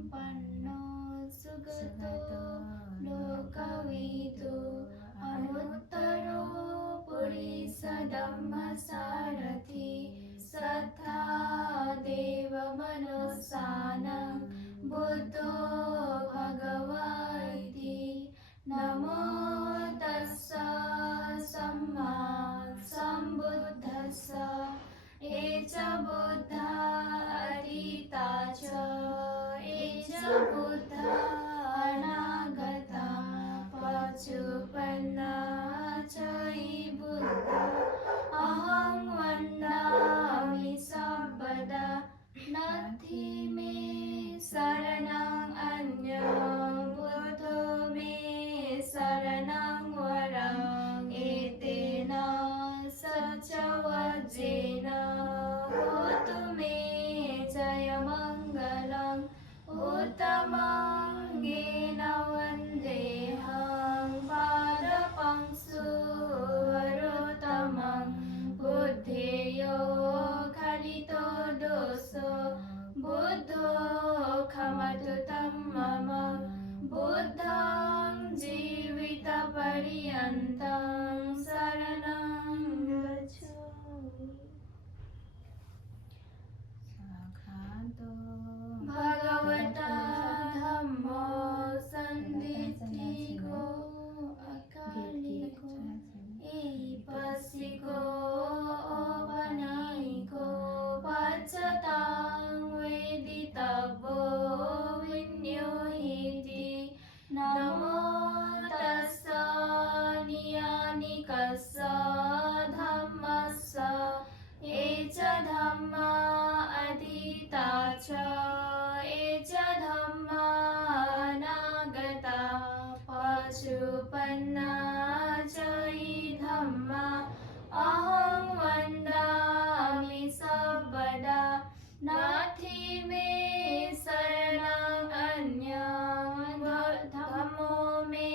सम्पन्नो सुगतो लोकविदो अनुत्तरो पुरुषधम्मसारथि सत्ता देवमनुष्याणां बुद्धो भगवति नमो तस्स सम्मा सम्बुद्धस्स एच बुद्धा अतीता च एच बुद्धा अनागता पचुपन्ना च बुद्धा अहं वन्दामि सर्वदा नथि मे शरणं अन्यं बुद्धो मे शरणं वरं एतेन सचवज्जेन होतु मे जयमङ्गलम् उत्तमाङ्गेन वन्देऽहं पादपंसु वरोत्तमं बुद्धेयो खलितो दोषो बुद्धो खमतु तं मम बुद्धं जीवितपर्यन्तं शरणं गच्छामि। भगवता धम्मो सन्दिष्टिको अकालिको एहिपसिको औपनायिको पच्यतां वेदितव्यो विनियोहिति नमो तस्स नियानिकस्स धम्मस्स एच धम्मा अधीता च एच धम्मा अनागता पचुपन्ना च धम्मा अहं वन्दामि सर्वदा नथि मे शरणं अन्यं धम्मो मे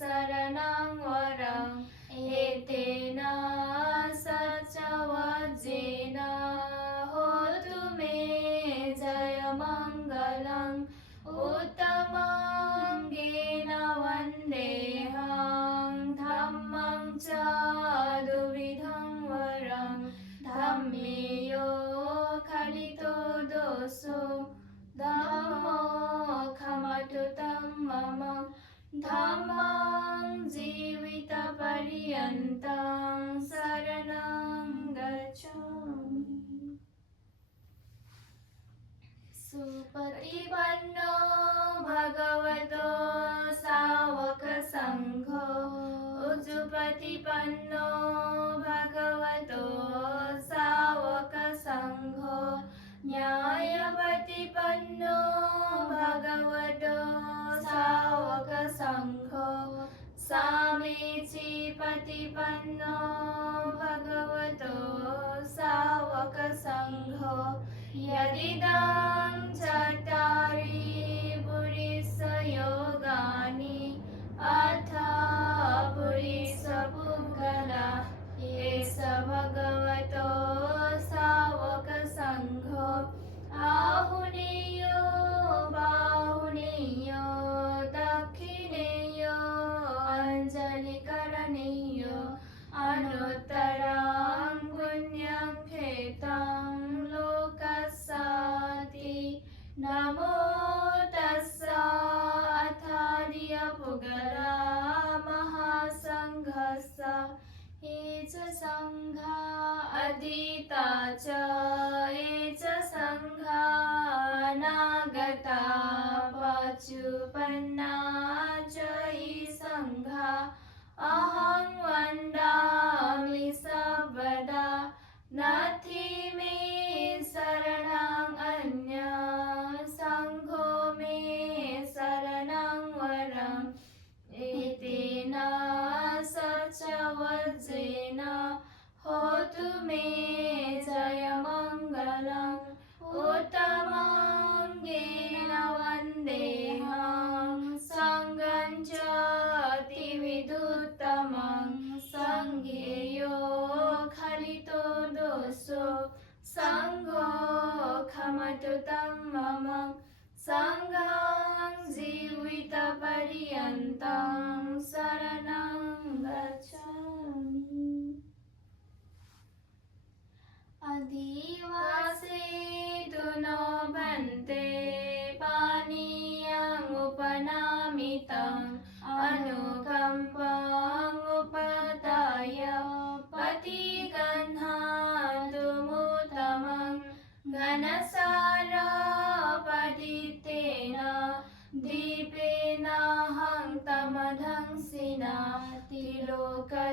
शरणं वरं एतेन सचवज्जेन होतु मे जयमङ्गलम् उत्तमाङ्गेन वन्देऽहं धम्मं च द्विविधं वरं धम्मेयो खलितो दोषो धम्मो खमतु तं मम धम्मं जीवितपर्यन्तं शरणं गच्छामि। सुपतिपन्नो भगवतो सावकसङ्घो उजुपतिपन्नो भगवतो सावकसङ्घो न्यायपतिपन्नो भगवतो सावकसङ्घो सामीचीपतिपन्नो भगवतो सावकसङ्घो यदिदं चत्वारि पुरुषयोगानि अथ पुरुषपुङ्गला एष भगवतो सावकसङ्घो आहुनेयो बाहुनेयो दक्षिणेयो अञ्जलिकरणेयो अनुत्तरं पुण्यं खेतं लोकस्याति नमो तस्स अथार्यपुगला महासङ्घस्य एच सङ्घा अधीता च एच सङ्घा अनागता पचुपन्ना च सङ्घा अहं वन्दामि सर्वदा नथि मे शरणं अन्यं सङ्घो मे शरणं वरं एतेन सचवज्जेन होतु मे जयमङ्गलम् उत्तमाङ्गेन वन्देऽहं सङ्घं च अतिविदुत्तमं सङ्घेयो खलितो दोषो सङ्घो खमतु तं मम सङ्घ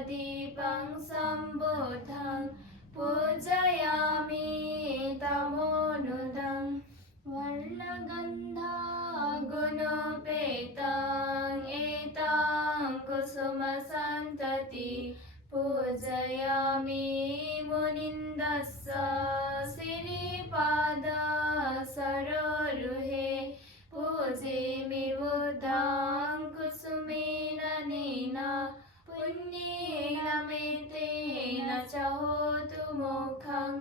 दीपं सम्बुद्धं पूजयामि तमोनुदं वर्णगन्धा गुणोपेतं एतां कुसुमसन्तति पूजयामि मुनिन्दस्स सिरिपाद सरोरुहे पूजेमि बुद्धां कुसुमेन नेन पुण्येन मेतेन च होतु मोक्षं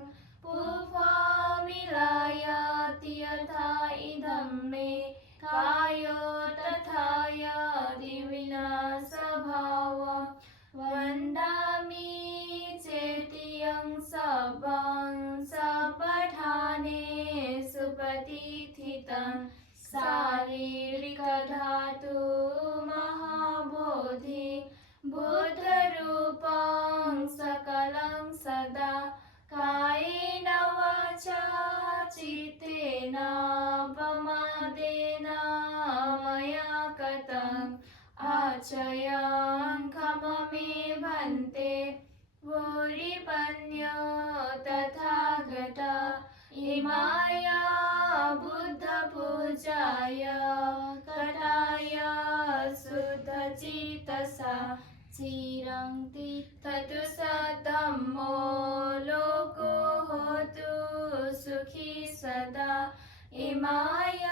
पूर्वमिलायाति यथा इदं मे कायो तथा याति विनाशभावम् वन्दामि चेतियं सबं सपठानेषु प्रतिष्ठितं शारीरिकधातु महाबोधि बुद्धरूपं सकलं सदा कायेन वाचा चित्तेन प्रमादेन मया कृतम् आचयं खममे भन्ते भूरिपन्यो तथागत इमाय बुद्धपूजाय कटाय शुद्धचित्तसा चिरं तिष्ठतु स धम्मो लोको होतु सुखी सदा इमाय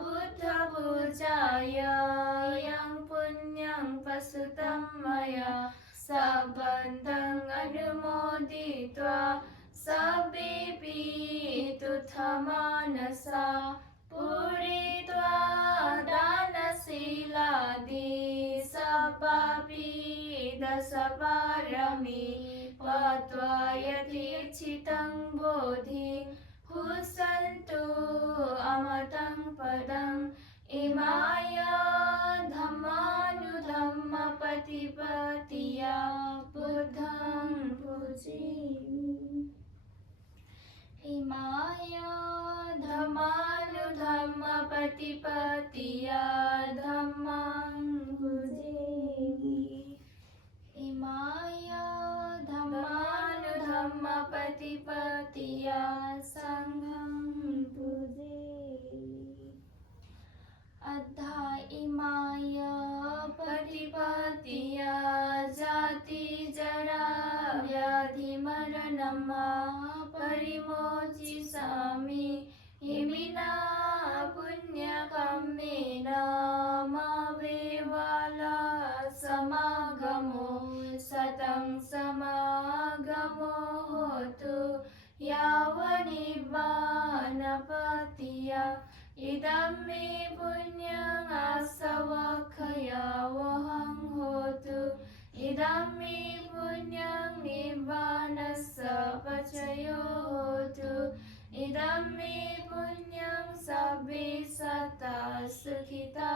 बुद्धपूजाय यं पुण्यं प्रस्तुतं मया सबन्धं अनुमोदित्वा सर्वेऽपि तुथमानसा पूरयित्वा दानशीलादि सपापि दशपारमी पत्वा यथेच्छितं बोधि हुसन्तु अमतं पदम् इमाय धम्मानुधम्मप्रतिपत्तिया बुद्धं पूजयामि इमाय धम्मानुधम्मप्रतिपत्तिया धम्मं पूजयामि इमाय धम्मानुधम्मप्रतिपत्तिया संघं पूजयामि अद्धा इमाय प्रतिपत्तिया जाति जरा व्याधि मरणं परिमोचिष्यामि इमिना पुण्यकर्मेण मावेवाला समागमो शतं समागमो होतु यावनिर्वाणपतिया इदं मे पुण्यं आसवखयावहं होतु इदं मे पुण्यं निर्वाणस्य पचयो होतु इदं मे पुण्यं सर्वे सदा सुखिता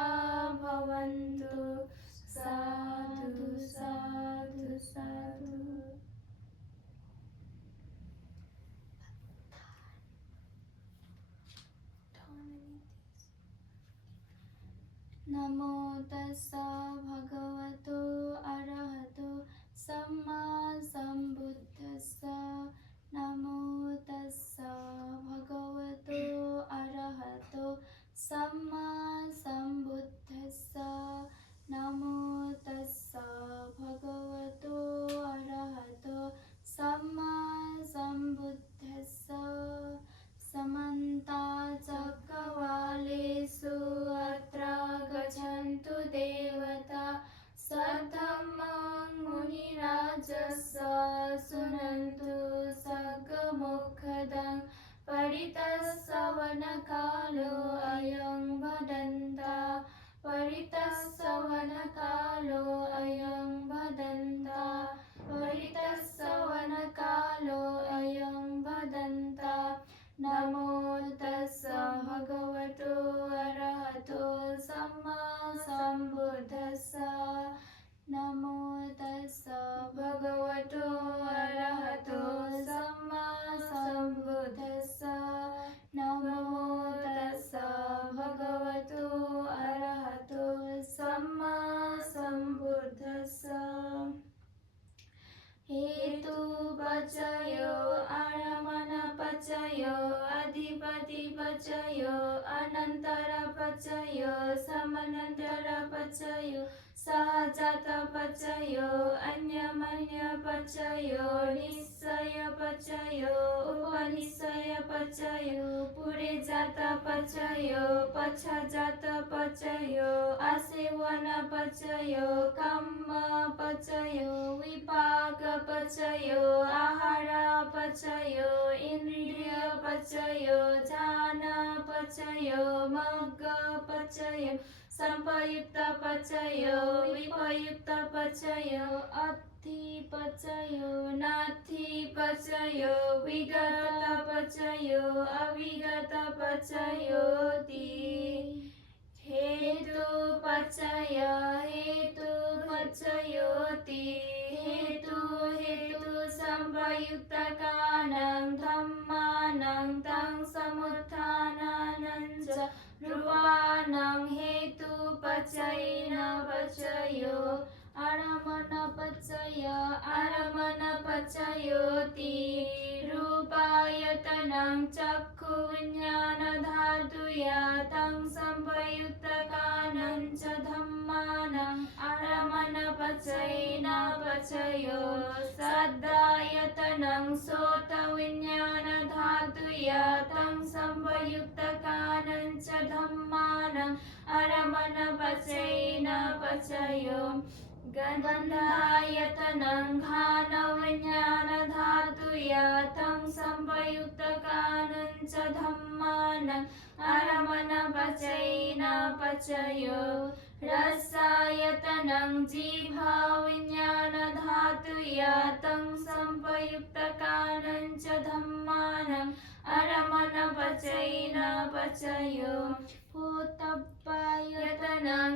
भवन्तु साधु साधु साधु नमो तस्सा भगवतो अरहतो सम्मा सम्बुद्धस्सा नमो तस्सा भगवतो अरहतो सम्मा सम्बुद्धस्सा नमो तस्सा भगवतो अरहतो सम्मा सम्बुद्धस्सा समन्ता चक्रवालेषु अत्र गच्छन्तु देवता सद्धम्मं मुनिराजस्य शृण्वन्तु सर्गमुखदं परितश्रवणकालो अयं वदन्ता परितश्रवणकालो अयं वदन्ता परितश्रवणकालो अयं वदन्ता नमो तस्सा भगवतो अरहतो सम्मा सम्बुद्धस्सा नमो तस्सा भगवतो अरहतो सम्मा सम्बुद्धस्सा नमो तस्सा भगवतो अरहतो सम्मा सम्बुद्धस्सा अधिपतिपचयो अनन्तरपचयो समनन्तरपचयो सहजातपचयो अन्यमन्यपचयो निश्चयपचयो उपनिश्चयपचयो पुरेजातपचयो पच्छजातपचयो आसेवनपचयो कम्मपचयो विपाकपचयो आहारपचयो इन्द्रियपचयो ज्ञानपचयो मग्गपचयो संपयुक्तपचयो विपयुक्तपचयो अतिपचयो नातिपचयो विगतपचयो अविगतपचयोति हेतुपचय हेतुपचयोति हेतु संपयुक्तकानं धम्मानं तं समुत्थानानं च रूपाणां हेतुपचयेन पचयो आरमणपचयोति रूपायतनं चक्षुविज्ञानधातुया तं संपयुक्तकानं च धम्मानं आरमणपचयेन पचयो सद्दायतनं सोतविज्ञानधातुया तं संपयुक्तकानं च धम्मानं आरमणपचयेन पचयो गन्धायतनं घ्राणविज्ञानधातुया तं संपयुक्तकानं च धम्मानं आरमणपचयेन पचयो रसायतनं जिह्वाविज्ञानधातुया तं संपयुक्तकानं च धम्मानं आरमणपचयेन पचयो भूतपायतनं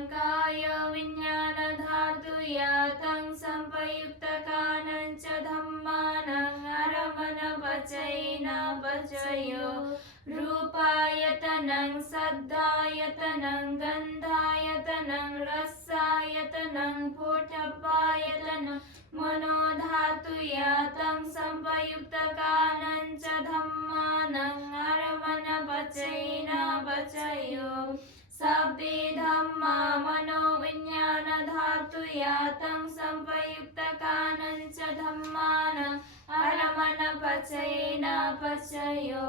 कायविज्ञानधातुया तं संपयुक्तकानं च धम्मानं आरमणपचयेन पचयो रूपायतनं सद्दायतनं गन्धायतनं रसायतनं पोटपायतनं मनोधातुया तं संपयुक्तकानं च धम्मानं आरमणपचयेन पचयो सब्बे धम्मा मनोविज्ञानधातुया तं संपयुक्तकानं च धम्मानं आरमणपचयेन पचयो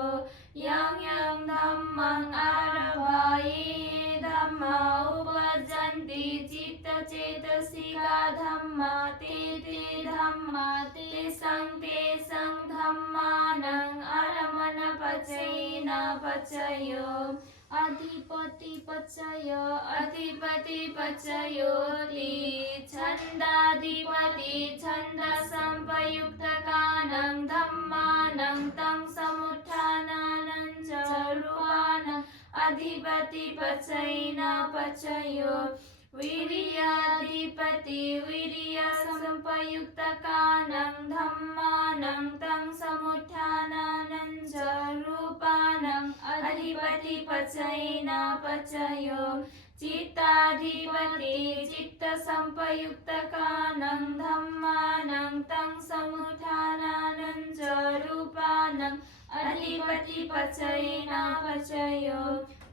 यं धम्मं आरभ्य धम्मा उपजन्ति चित्तचेतसिका धम्मा ते धम्मा तेषां धम्मानं आरमणपचयेन पचयो अधिपतिपचयोति छन्दाधिपति छन्दसंपयुक्तकानं धम्मानं तं समुत्थानानं च रूपाणाम् अधिपतिपचयेन पचयो वीर्याधिपति वीर्यसंपयुक्तकानं धम्मानं तं समुत्थानानं च रूपाणाम् अधिपतिपचयेन पचयो चित्ताधिपति चित्तसंपयुक्तकानं धम्मानं तं समुत्थानानं च रूपाणाम् अधिपतिपचयेन पचयो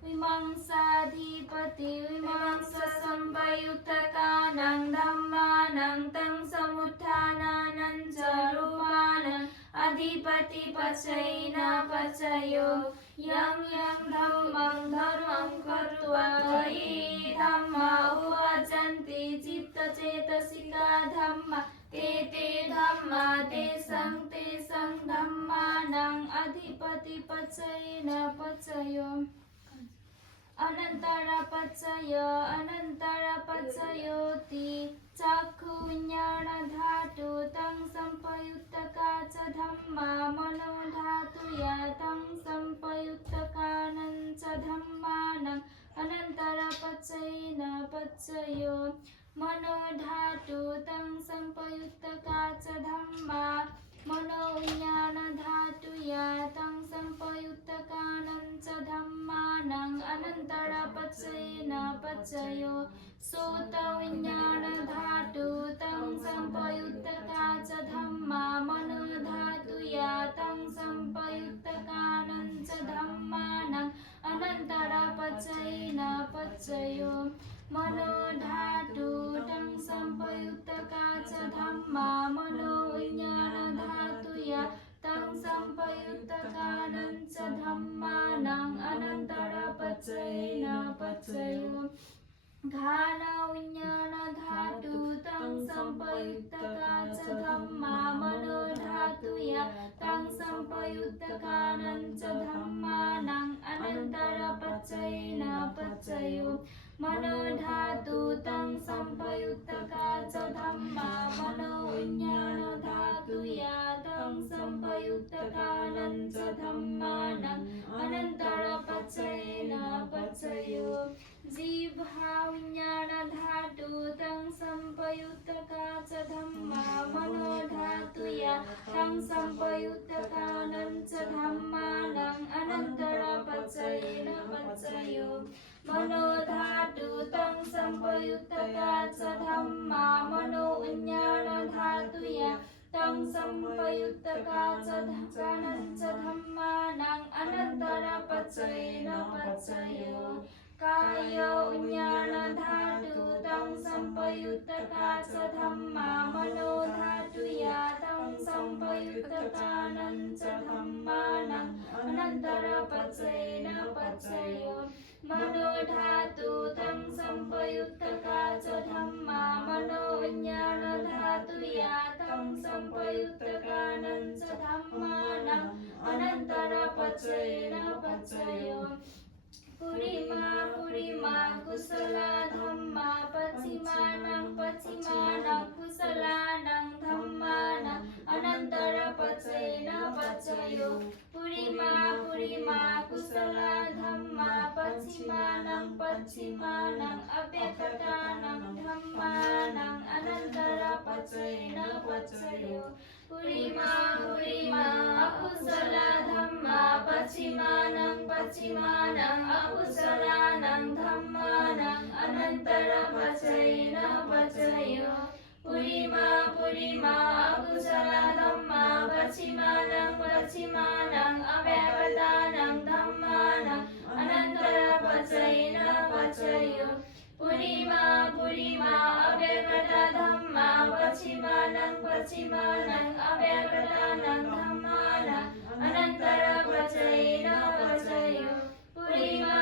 विमंसाधिपति विमंससंपयुक्तकानं धम्मानं तं समुत्थानानं च रूपाणाम् अधिपतिपचयेन पचयो यं धम्मं कृत्वा ये धम्मा उपजन्ति चित्तचेतसिका धम्मा ते धम्मा तेषां धम्मानाम् अधिपतिपचयेन पचयो अनन्तरपचयोति चक्षुविज्ञानधातु तं संपयुक्तका च धम्मा मनोधातुया तं संपयुक्तकानं च धम्मानं अनन्तरपचयेन पचयो मनोधातु तं संपयुक्तका च धम्मा मनोविज्ञानधातुया तं संपयुक्तकानं च धम्मानं अनन्तरपचयेन पचयो सोतविज्ञानधातु तं संपयुक्तका च धम्मा मनोधातुया तं संपयुक्तकानं च धम्मा मनो धातु तं संपयुक्तका च धम्मा मनो विज्ञान धातुया तं संपयुक्तकानं च धम्मानं अनन्तरपचयेन पचयो घान विज्ञान धातु तं संपयुक्तका च धम्मा मनो धातुया तं संपयुक्तकानं च धम्मानं अनन्तरपचयेन पचयो मनो धातु तं संपयुक्तका च धम्मा मनो विज्ञान धातुया तं संपयुक्तकानं च धम्मानं अनन्तरपचयेन पचयो जिह्वा विज्ञान धातु तं संपयुक्तका च धम्मा मनो धातुया तं संपयुक्तकानं च धम्मानं अनन्तरपचयेन पचयो मनो धातु तं संपयुक्तका च धम्मा मनो विज्ञान धातुया तं संपयुक्तका च धम्मानं च धम्मानं अनन्तरपचयेन पचयो काय विज्ञान धातु तं संपयुक्तका च धम्मा मनो धातुया तं संपयुक्तकानं च धम्मानं अनन्तरपचयेन पचयो मनो धातु तं संपयुक्तका च धम्मा मनो विज्ञान धातुया तं संपयुक्तकानं च धम्मानं अनन्तरपचयेन पचयो पुरिमा कुशला धम्मा पश्चिमानं कुशलानं धम्मानं अनन्तरपचयेन पचयो पुरिमा कुशला धम्मा पश्चिमानं अव्यक्तानं धम्मानं अनन्तरपचयेन पचयो पुरिमा अकुशला धम्मा पश्चिमानं अकुशलानं धम्मानं अनन्तरपचयेन पचयो पुरिमा अकुशला धम्मा पश्चिमानं अव्यक्तानं धम्मानं अनन्तरपचयेन पचयो पुरिमा अव्यक्ता धम्मा पश्चिमानं अव्यक्तानं धम्मानं अनन्तरपचयेन पचयो पुरिमा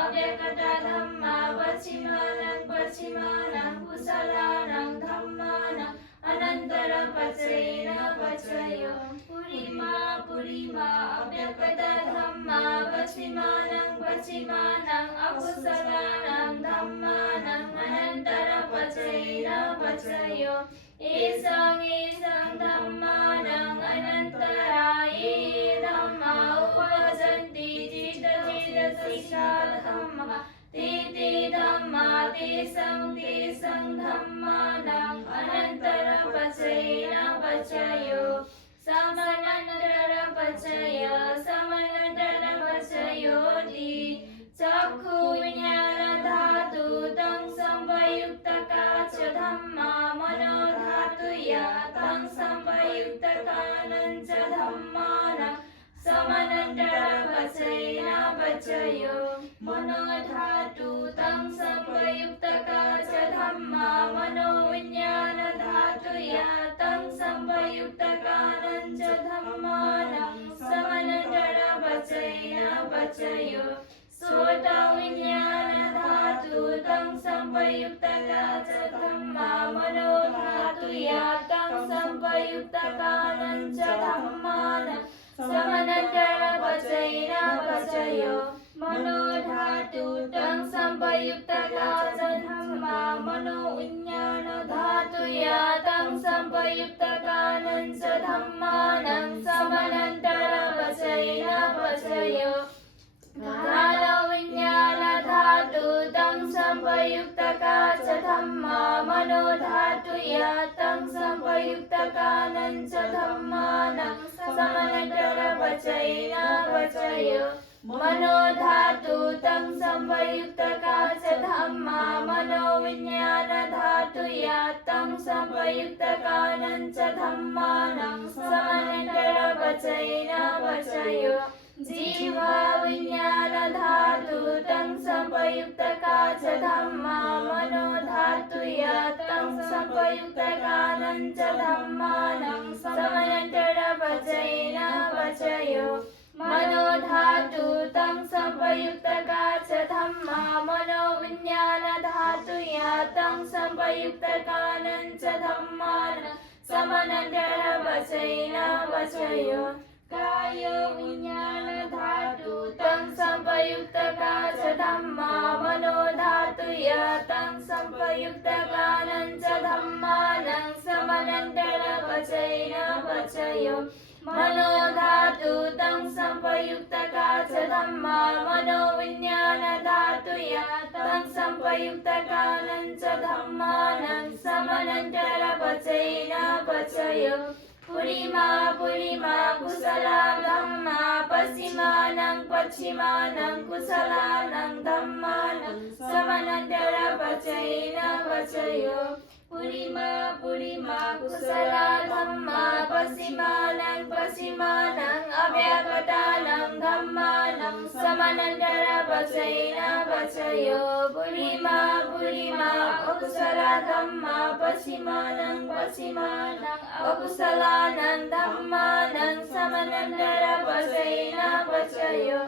अव्यक्ता धम्मा पश्चिमानं कुशलानं धम्मानं अनन्तरपचयेन पचयो पुरिमा अव्यक्ता धम्मा पश्चिमानं अकुशलानं धम्मानं अनन्तरपचयेन पचयो एषं धम्मानं अनन्तराये धम्मा उपजन्ति चित्तचेतसिका धम्मा ते धम्मा तेषं धम्मानं अनन्तरपचयेन पचयो समनन्तरपचयो चक्षु विज्ञान धातु तं संपयुक्तका च धम्मा मनो धातुया तं संपयुक्तकानं च धम्मानं समनन्तरपचयेन पचयो मनो धातु तं संपयुक्तका च धम्मा मनो विज्ञान धातुया तं संपयुक्तकानं च धम्मानं समनन्तरपचयेन पचयो सोत विज्ञान धातु तं संपयुक्तका च धम्मा मनो धातुया तं संपयुक्तकानं च धम्मानं समनन्तरपचयेन पचयो मनो धातु तं संपयुक्तका च धम्मा मनो विज्ञान धातुया तं संपयुक्तकानं च धम्मानं समनन्तरपचयेन पचयो घान विज्ञान धातु तं संपयुक्तका च धम्मा मनो धातुया तं संपयुक्तकानं च धम्मानं समनन्तरपचयेन पचयो मनो धातु तं संपयुक्तका च धम्मा मनो विज्ञान धातुया तं संपयुक्तकानं च धम्मानं समनन्तरपचयेन पचयो जिह्वा विज्ञानधातु तं संपयुक्तका च धम्मा मनो धातु तं संपयुक्तकानं च धम्मानं समनन्तरवचयेन वचयो मनो धातु तं संपयुक्तका च धम्मा मनो विज्ञानधातु तं संपयुक्तकानं च धम्मानं समनन्तरवचयेन वचयो कायो विज्ञानधातु तं संपयुक्तका च धम्मा मनो धातु तं संपयुक्तकानं च धम्मानं समनन्तरवचयेन वचयो मनो धातु तं संपयुक्तका च धम्मा मनो विज्ञानधातु तं संपयुक्तकानं च धम्मानं समनन्तरवचयेन वचयो पुरिमा पुरिमा कुशला धम्मा पश्चिमानं पश्चिमानं कुशलानं धम्मानं समनन्तरवचयेन वचयो पुरिमा पुरिमा कुशला धम्मा पश्चिमानं पश्चिमानं अव्यवगतानं धम्मानं समनन्तरवचयेन वचयो पुरिमा पुरिमा अकुशला धम्मा पश्चिमानं पश्चिमानं अकुशलानं धम्मानं समनन्तरवचयेन वचयो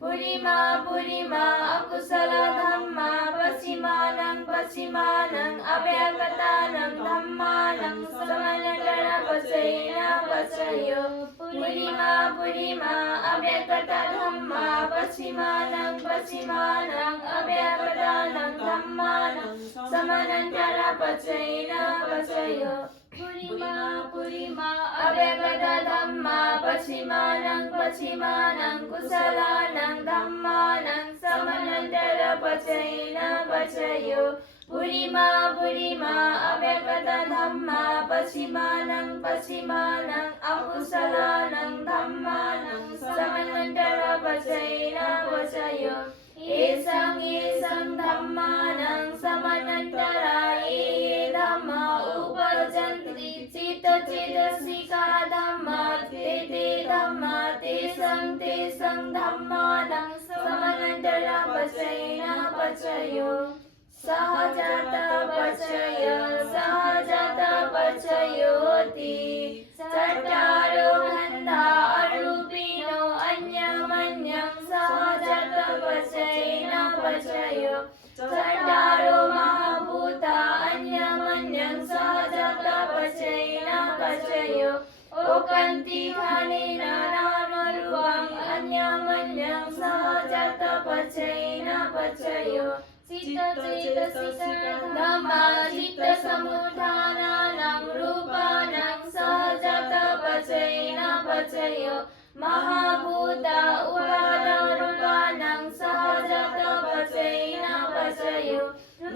पुरिमा पुरिमा अकुशला धम्मा पश्चिमानं पश्चिमानं अव्यवगतानं धम्मानं समनन्तरवचयेन वचयो पुरिमा पुरिमा अव्यवगता धम्मा पश्चिमानं पश्चिमानं अव्यवगतानं धम्मानं समनन्तरवचयेन वचयो पुरिमा पुरिमा अव्यवगता धम्मा पश्चिमानं पश्चिमानं कुशलानं धम्मानं समनन्तरवचयेन वचयो पुरिमा पुरिमा अव्यवगता धम्मा पश्चिमानं पश्चिमानं अकुशलानं धम्मानं समनन्तरवचयेन वचयो येषां येषां धम्मानं समनन्तरा ये धम्मा उपजन्ति चित्तचेतसिका धम्मा ते ते धम्मा तेषां तेषां धम्मानं समनन्तरवचयेन वचयो सहजातवचय सहजातवचयोति चत्वारो गन्धा अरूपिणो अन्यमन्यं सहजातवचयेन वचयो चत्वारो महाभूता अन्यमन्यं सहजातवचयेन वचयो ओकन्ति खनेन नामरूपम् अन्यमन्यं सहजातवचयेन वचयो धम्मा चित्तसमुत्थानानां रूपाणां सहजातवचयेन वचयो महाभूता उपादानरूपाणां सहजातवचयेन वचयो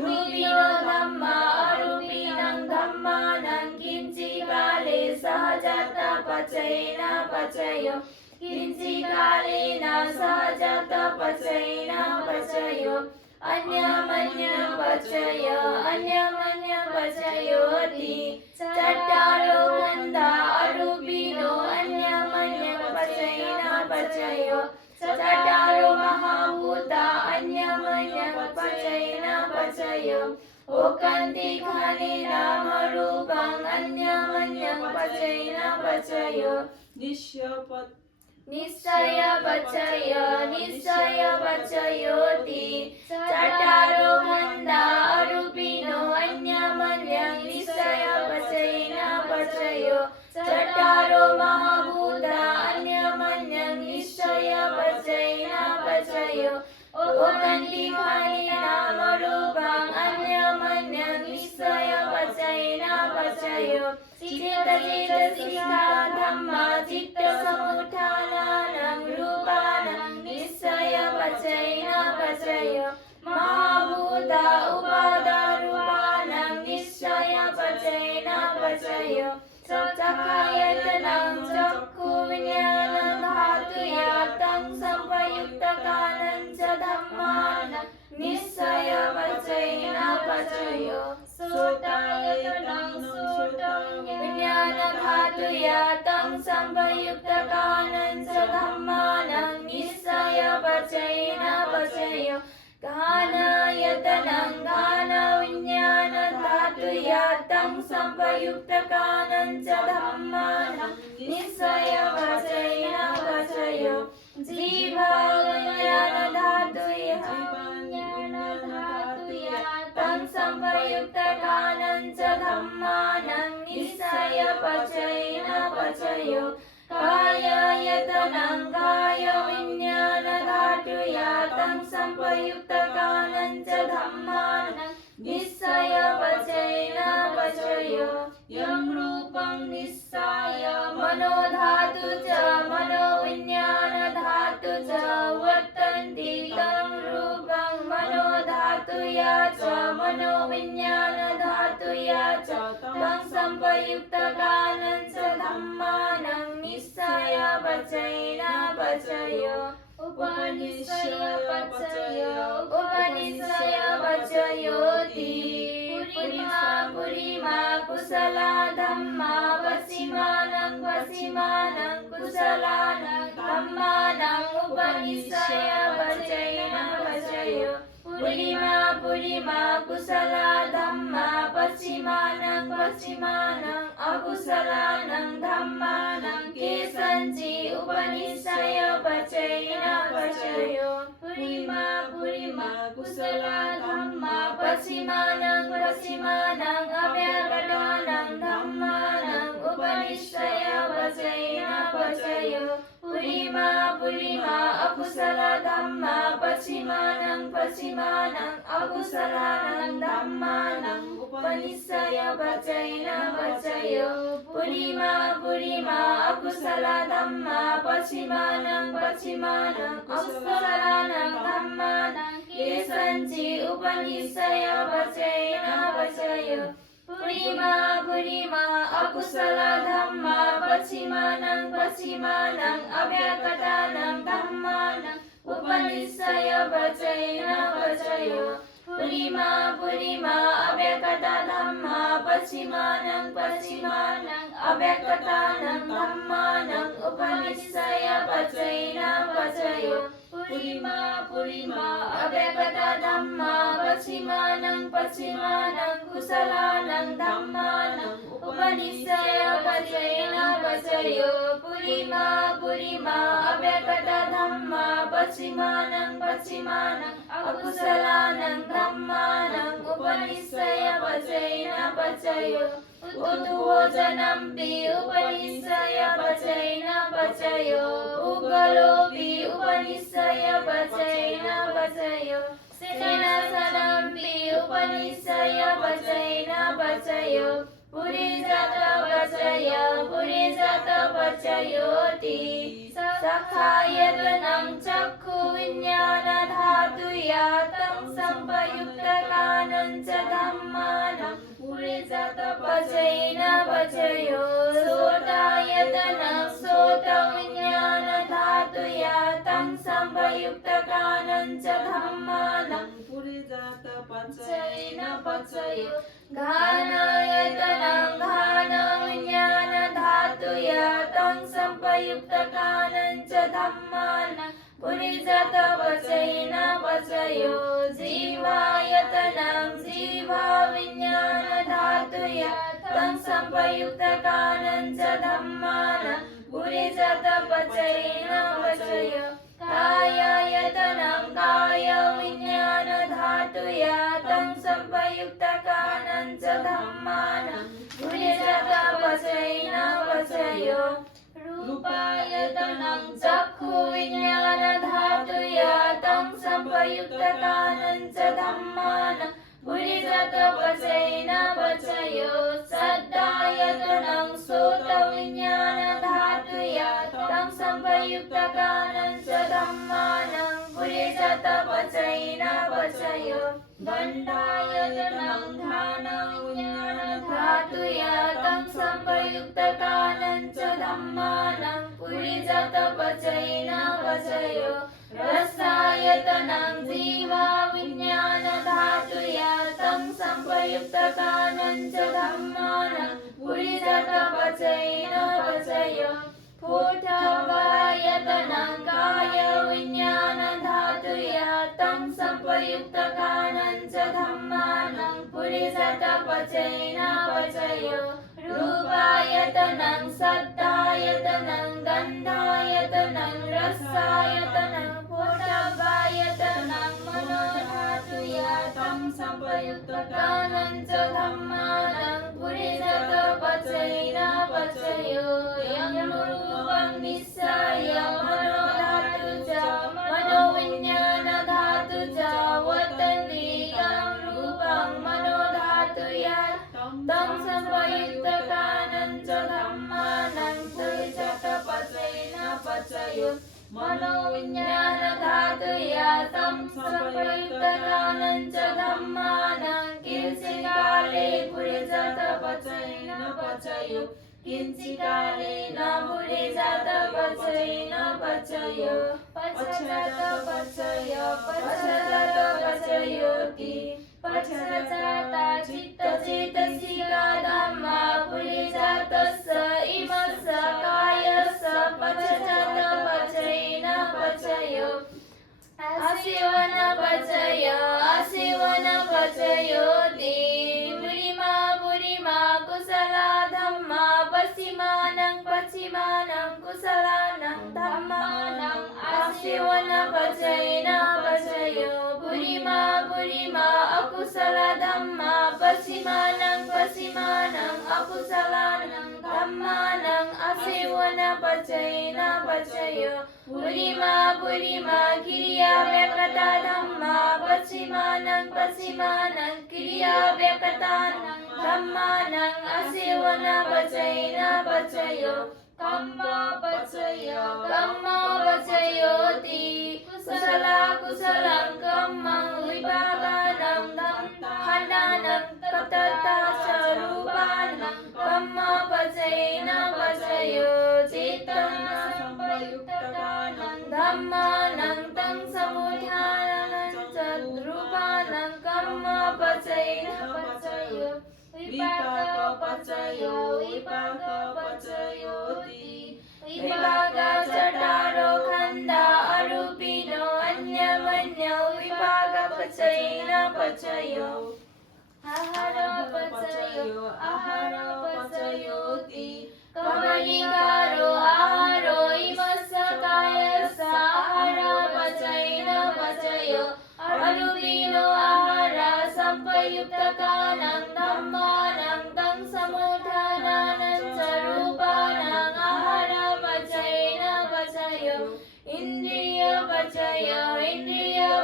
रूपिणो धम्मा अरूपिणं धम्मानं किञ्चिकाले सहजातवचयेन वचयो किञ्चिकालेन सहजातवचयेन वचयो अन्यमन्यं वचयो अन्यमन्यं वचयोति चत्वारो गन्धा अरूपिणो अन्यमन्यं वचयेन वचयो चत्वारो महाभूता अन्यमन्यं वचयेन वचयो ओकन्ति खनेन नामरूपम् अन्यमन्यं वचयेन वचयो निश्चय वचयोति चत्वारो गन्धा अरूपिणो अन्यमन्यं निश्चय वचयेन वचयो चत्वारो महाभूता अन्यमन्यं निश्चय वचयेन वचयो ओकन्ति खनेन नामरूपम् अन्यमन्यं निश्चय वचयेन वचयो चित्तचेतसिका धम्मा चित्तसमुत्थानानां रूपाणां निश्चय वचयेन वचयो महाभूता उपादानरूपाणां निश्चय वचयेन वचयो चक्षुयतनं चक्षुविज्ञानं धातु तं संपयुक्तकालं च धम्मानं निश्चय वचयेन वचयो श्रोतायतनं विज्ञानधातु तं संपयुक्तकालं च धम्मानं पचय घानायतनं घानविज्ञानधातुया तं सम्पयुक्तकानं च धम्मानं निस्सय पचयेन पचय जीवज्ञानधातुया तं सम्पयुक्तकानं च धम्मानं निस्सय पचयेन पचय कायायतनं कायविज्ञानधातुया तं सम्पयुक्तकानं च धम्मानं निस्सय पचयेन पचय यं रूपं निस्साय मनोधातु च मनोविज्ञानधातु च वर्तन्ति तं रूपं मनोधातुया च मनोविज्ञानधातुया च तं सम्पयुक्तकानं च धम्मानं निस्सय पचयेन पचय उपनिषय पचयोति पुरिमा कुशला धम्मा पश्चिमानं कुशलानं धम्मानं उपनिषय पचयेन पचय पुरिमा कुशला धम्मा पश्चिमानं अकुशलानं धम्मानं केषाञ्चि उपनिषय पचयेन पचय पुरिमा कुशला धम्मा पश्चिमानं अव्यकटानं धम्मानं उपनिषय पचयेन पचय पुरिमा अकुशला धम्मा पश्चिमानं अकुशलानं धम्मानं उपनिषय पचयेन पचय पुरिमा अकुशला धम्मा पश्चिमानं अकुशलानं धम्मानं केषाञ्चि उपनिषय पचयेन पचय पुरिमा अकुशला धम्मा पश्चिमानं अव्यकटानं धम्मानं उपनिषय पचयेन पचय पुरिमा अव्यकटा धम्मा पश्चिमानं अव्यकटानं धम्मानं उपनिषय पचयेन पचय पुरिमा अव्यकटा धम्मा पश्चिमानं कुशलानं धम्मानं उपनिषय पचयेन पचय पुरिमा अव्यकटा धम्मा पश्चिमानं अकुशलानं धम्मानं उपनिषय पचयेन पचय उद्भोजनमपि उपनिषय पचयेन पचय उगलोऽपि उपनिषय पचयेन पचय सेनासनमपि उपनिषय पचयेन पचय पुरिजत पचयोति सखायतनं चक्षुविज्ञानधातुया तं सम्पयुक्तकानं च धम्मानं पुरिजत पचयेन पचय सोतायतनं सोतविज्ञानधातुया तं सम्पयुक्तकानं च धम्मानं पुरिजत पचयेन पचय घानायतनं घानविज्ञानधातुया तं सम्पयुक्तकानं च धम्मानं पुरिजत पचयेन पचय जीवायतनं जीवाविज्ञानधातुया तं सम्पयुक्तकानं च धम्मानं पुरिजत पचयेन पचय कायायतनं कायविज्ञानधातुया तं सम्पयुक्तकानं च धम्मानं पुरिजत पचयेन पचय रूपायतनं चक्षुविज्ञानधातुया तं सम्पयुक्तकानं च धम्मानं पुरिजत पचयेन पचय सद्दायतनं सोतविज्ञानधातुया तं सम्पयुक्तकानं च धम्मानं पुरिजत पचयेन पचय गन्धायतनं घानविज्ञानधातुया तं सम्पयुक्तकानं च धम्मानं पुरिजत पचयेन पचय रसायतनं जीवाविज्ञानधातुया तं सम्पयुक्तकानं च धम्मानं पुरिजत पचयेन पचय स्फुटवायतनं कायविज्ञानधातुया संप्रयुक्तकानं च धम्मानं पुरिसतपचेन पचयो रूपायतनं सत्तायतनं गन्धायतनं रसायतनं पोषवायतनं मनोधातुयातं संप्रयुक्तकानं च धम्मानं पुरिसतपचेन पचयो यं रूपं निस्साय मनोधातु च मनोविज्ञानधातु च वर्तन्ते यं रूपं मनोधातुया तं संप्रयुक्तकानं च धम्मानं पुरिसतपचेन पचयो मनोविज्ञानधातुया तं संप्रयुक्तकानं च धम्मानं किंचित्काले पुरिसतपचेन पचयो किंचित्कालेन पुरिसतपचेन पचयो पचयोति पचता चित्तचेतसिका धम्मा पुरिसतस्य इमस्य कायस्य पचेन पचयो आसीवन पचयोति बुरिमा कुशला धम्मा पश्चिमानं कुशलानं धम्मानं आसीवन पचेन पचयो बुरिमा अकुशल धम्मा पश्चिमानं अकुशलानं धम्मानं आसीवन पचेन पचयो बुरिमा क्रियाव्यक्ता धम्मा पश्चिमानं क्रियाव्यक्तानं धम्मानं आसीवन पचेन पचयो कम्मा पचयोति कुशलं कम्मं विभागानं खण्डानं तथा च रूपानं कम्मा पचेन पचयो चेतनं संप्रयुक्तकानं धम्मानं तं समुत्थानं च रूपानं कम्मा पचेन पचयो विपाक पचयोति विभाग चटारो खण्डा अरूपिणो अन्यमन्यो विभाग पचेन पचयो आहार पचयोति कमलिकारो आहारो इमस्य कायस्य आहार पचेन पचयो अरूपिणो आहार संप्रयुक्तकानं धम्मानं तं समुत्थानानं च रूपाणां आहार पचेन पचयो इन्द्रिय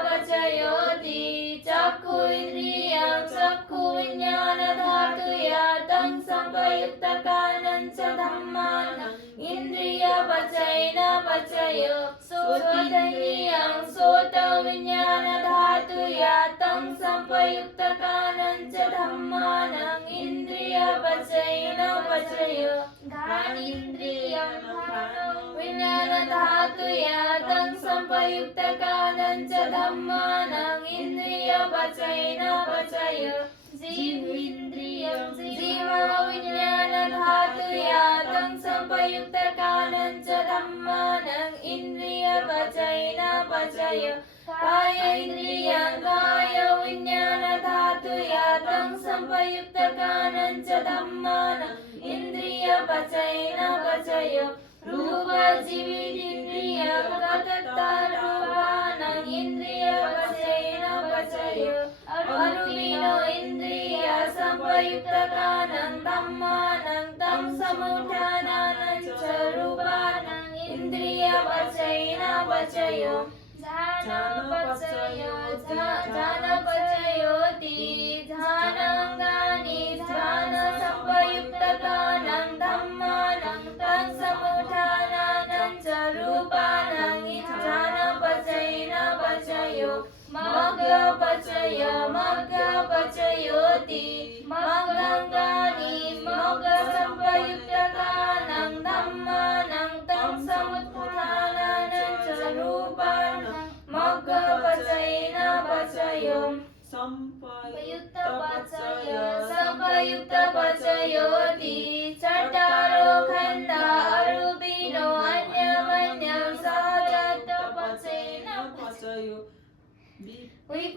पचयोति चक्षु इन्द्रियं चक्षु विज्ञानधातुया तं संप्रयुक्तकानं च धम्मानं इन्द्रिय पचेन पचयो श्रोतेन्द्रियं श्रोत विज्ञानधातुया तं संप्रयुक्तकानं च धम्मानं इन्द्रिय पचेन पचयो घ्राणेन्द्रियं विज्ञानधातुया तं संप्रयुक्तकानं च धम्मानं इन्द्रिय पचेन पचयो जीवेन्द्रियं विज्ञानधातुया तं संप्रयुक्तकानं च धम्मानं इन्द्रिय पचेन पचयो कायेन्द्रियं काय विज्ञानधातुया तं संप्रयुक्तकानं च धम्मानं इन्द्रिय पचेन पचयो रूपजीवेन्द्रियं गतरूपानं इन्द्रिय पचेन पचयो अरूपिणो इन्द्रिय संप्रयुक्तकानं धम्मानं तं समुत्थानानं च रूपानं इन्द्रिय पचेन पचयो पचयोति ध्यानाङ्गानि ध्यान संप्रयुक्तकानं धम्मानं तं समुत्थानानं च रूपानं ध्यान पचेन पचयो मग्ग पचयोति मग्गाङ्गानि मग्ग संप्रयुक्तकानं धम्मानं तं समुत्थानानं च रूपानं मग्ग पचेन पचयो संप्रयुक्त पचयोति चटारो खण्डा अरूपिणो अन्यमन्यं सहजात पचेन पचयो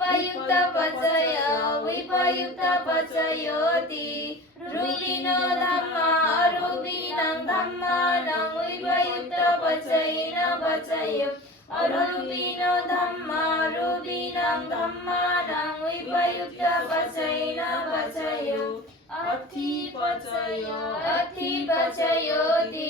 विपर्युक्तपचय विपर्युक्तपचयोति रूपिणो धम्मा अरूपिणं धम्मानं विपर्युक्तपचयेन पचयो अरूपिणो धम्मा रूपिणं धम्मानं विपर्युक्तपचयेन पचयो अथिपचयोति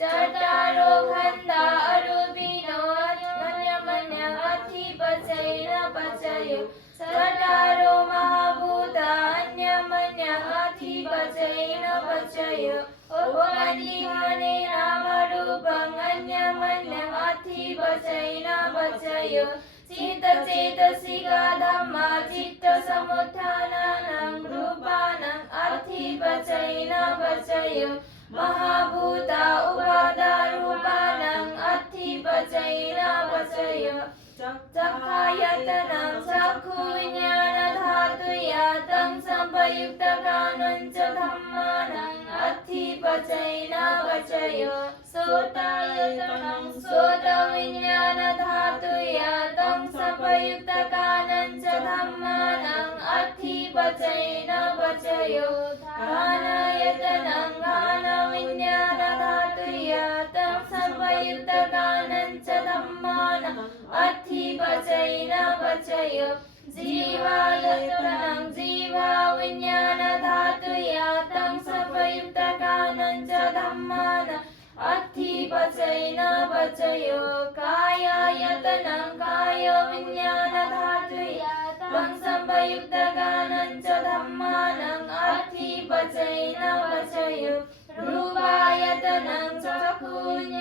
चत्वारो खण्डा अरूपिणो अन्यमन्य अथिपचयेन पचयो चत्वारो महाभूता अन्यमन्य अथिपचयेन पचयो उपपन्निहाने नामरूपं अन्यमन्यम् अथिपचयेन पचयो चित्तचेतसिका धम्मा चित्तसमुत्थानानां रूपाणाम् अथिपचयेन पचयो महाभूता उपादारूपाणाम् अथिपचयेन पचयो चक्षायतनं चक्षुविज्ञानधातुया तं संपयुक्तकानं च धम्मानं अथिपचयेन पचयो सोतायतनं सोतविज्ञानधातुया तं संपयुक्तकानं च धम्मानं अथिपचयेन पचयो घानायतनं घानविज्ञानधातुया तं संपयुक्तकानं च धम्मानं अथिपचयेन पचयो जीवायतनं जीवाविज्ञानधातुया तं संपयुक्तकानं च धम्मानं अथिपचयेन पचयो कायायतनं कायविज्ञानधातुया तं संपयुक्तकानं च धम्मानं अथिपचयेन पचयो रूपायतनं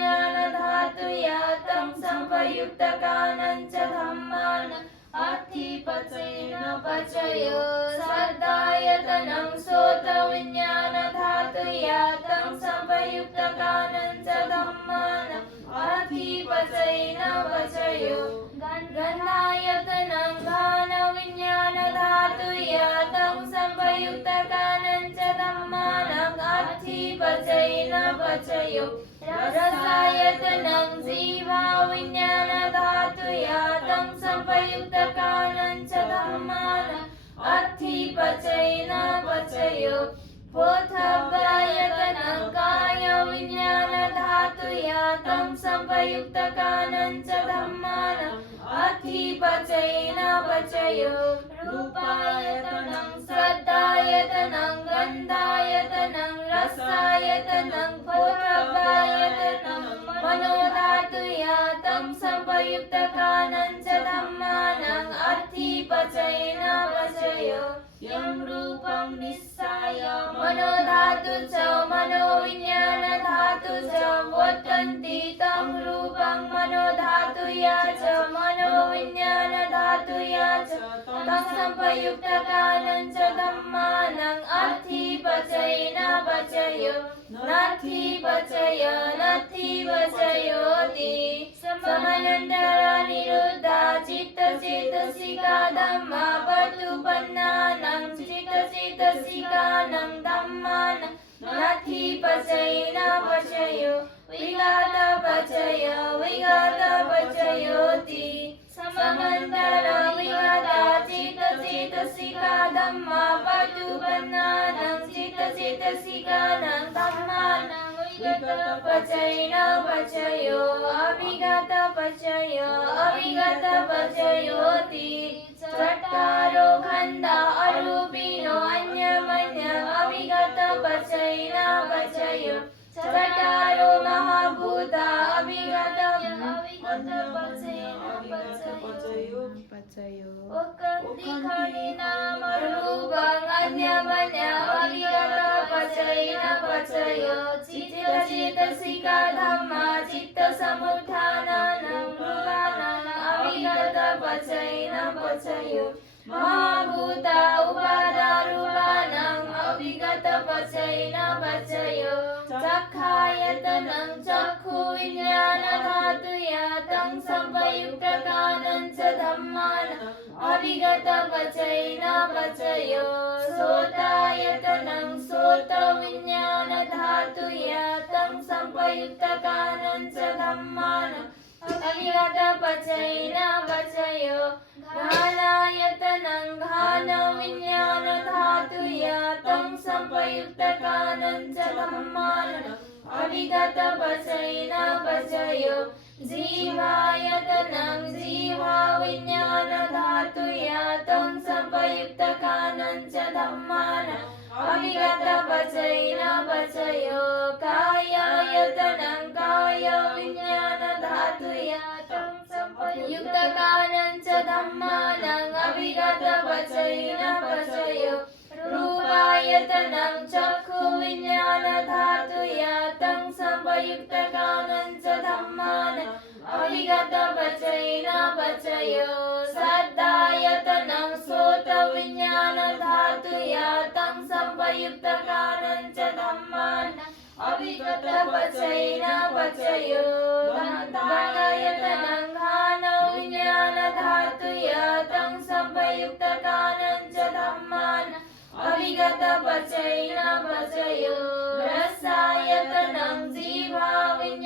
चक्षुविज्ञानधातुया तं संपयुक्तकानं च धम्मानं अथिपचयेन पचयो शब्दायतनं सोतविज्ञानधातुया तं संपयुक्तकानं च धम्मानं अथिपचयेन पचयो गन्धायतनं घानविज्ञानधातुया तं संपयुक्तकानं च धम्मानं अथिपचयेन पचयो रसायतनं जीवाविज्ञानधातुया तं संपयुक्तकानं च धम्मानं अथिपचयेन पचयो पोथव्यायतनं कायविज्ञानधातुया तं संपयुक्तकानं च धम्मानं अथिपचयेन पचयो रूपायतनं श्रद्धायतनं गन्धायतनं रसायतनं पोथव्यायतनं मनोधातुया तं संपयुक्तकानं च धम्मानं अथिपचयेन पचयो यं रूपं निस्साय मनोधातु च मनोविज्ञानधातु च वदन्ति तं रूपं मनोधातुया च मनोविज्ञानधातुया च तं संपयुक्तकानं च धम्मानं अथिपचयेन पचयो नथिपचयोति समनन्तरा निरुद्धा चित्तचेतसिका धम्मा पतुपन्नानं चित्तचेतसिकानं धम्मानं नथिपचयेन पचयो विगतपचयोति समनन्तरा विगता चित्तचेतसिका धम्मा पतुपन्नानं चित्तचेतसिकानं धम्मानं विगतपचयेन पचयो अविगतपचयोति चत्वारो खण्डा अरूपिणो अन्यमन्य अविगतपचयेन पचयो चत्वारो महाभूता पचयो नामरूपं अन्यमन्य अविगतपचयेन पचयो चित्तचेतसिका धम्मा चित्तसमुत्थानानां रूपाणाम् अविगतपचयेन पचयो महाभूता उपादारूपाणाम् अविगतपचयेन पचयो चक्षायतनं चक्षुविज्ञानधातुया तं संपयुक्तकानं च धम्मानं अविगतपचयेन पचयो सोतायतनं सोतविज्ञानधातुया तं संपयुक्तकानं च धम्मानं अभिगतपचयेन पचयो घानायतनं घानविज्ञानधातुय तं संप्रयुक्तकानं च धम्मानं अभिगतपचयेन पचयो जीवायतनं जीवाविज्ञानधातुय तं संप्रयुक्तकानं च धम्मानं अभिगतपचयेन पचयो कायायतनं कायविज्ञानधातुय तं संप्रयुक्तकानं च धम्मानं अभिगतपचयेन पचयो रूपायतनं चक्षुविज्ञानधातुय तं संप्रयुक्तकानं च धम्मानं अभिगतपचयेन पचयो सद्दायतनं सोतविज्ञानधातुय तं संप्रयुक्तकानं च धम्मानं अभिगतपचयेन पचयो घानायतनं घानविज्ञानधातुय तं संप्रयुक्तकानं च धम्मानं अभिगतपचयेन पचयो रसायतनं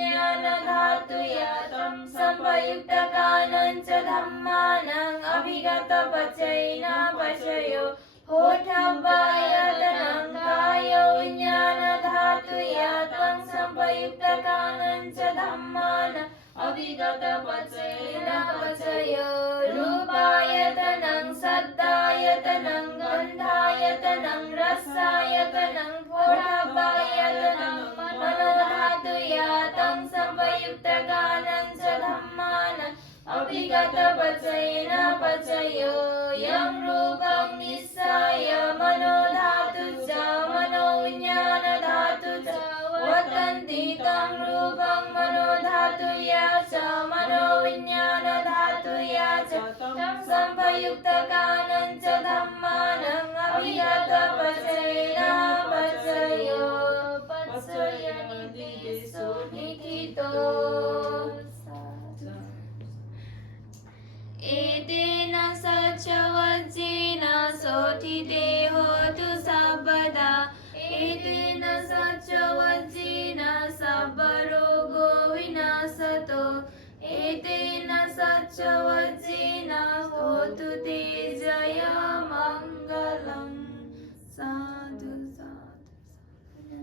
जीवाविज्ञानधातुय तं संप्रयुक्तकानं च धम्मानं अभिगतपचयेन पचयो होठव्यायतनं कायविज्ञानधातुय तं संप्रयुक्तकानं च धम्मानं अभिगतपचयेन पचयो रूपायतनं सद्दायतनं गन्धायतनं रसायतनं होठव्यायतनं मनोधातुय तं संप्रयुक्तकानं च धम्मानं अभिगतपचयेन पचयो यं रूपं निस्साय मनोधातु च मनोविज्ञानधातु च वदन्ति तं रूपं मनोधातुय च मनोविज्ञानधातुय च तं संप्रयुक्तकानं च धम्मानं अभिगतपचयेन पचयो पचयनिदेशो निहितो एतेन सचवज्जेन सोठिते होतु सर्वदा एतेन सचवज्जेन सर्वरोगो विनाशतो एतेन सचवज्जेन होतु ते जय मङ्गलं साधु साधु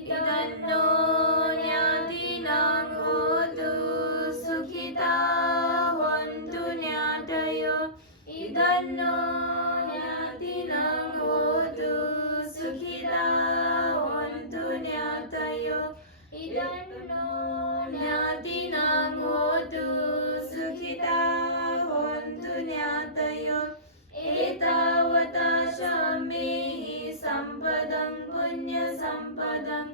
इदन्नो ज्ञातिनां होतु सुखिता हन्तु ज्ञातयो इदन्नो ज्ञातिनां होतु सुखिता हन्तु ज्ञातयो इदन्नो ज्ञातिनां होतु सुखिता हन्तु ज्ञातयो एतावता शमेहि सम्पदं पुण्यसम्पदं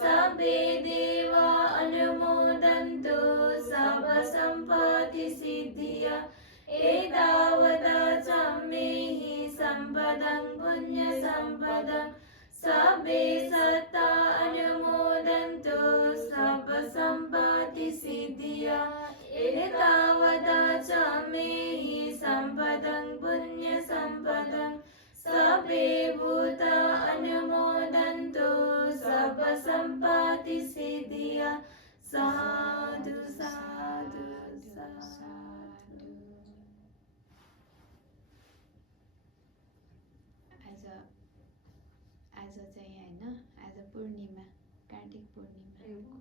सर्वे देवा अनुमोदन्तु सर्वसम्पत्तिसिद्धिया एतावता शमेहि सम्पदं पुण्यसम्पदं सर्वे सत्ता अनुमोदन्तु सर्वसम्पत्तिसिद्धिया एतावता शमेहि सम्पदं पुण्यसम्पदं सर्वे भूता अनुमोदन्तु सर्वसम्पत्तिसिद्धिया साधु साधु साधु। आज चाहिँ होइन आज पूर्णिमा कार्तिक पूर्णिमा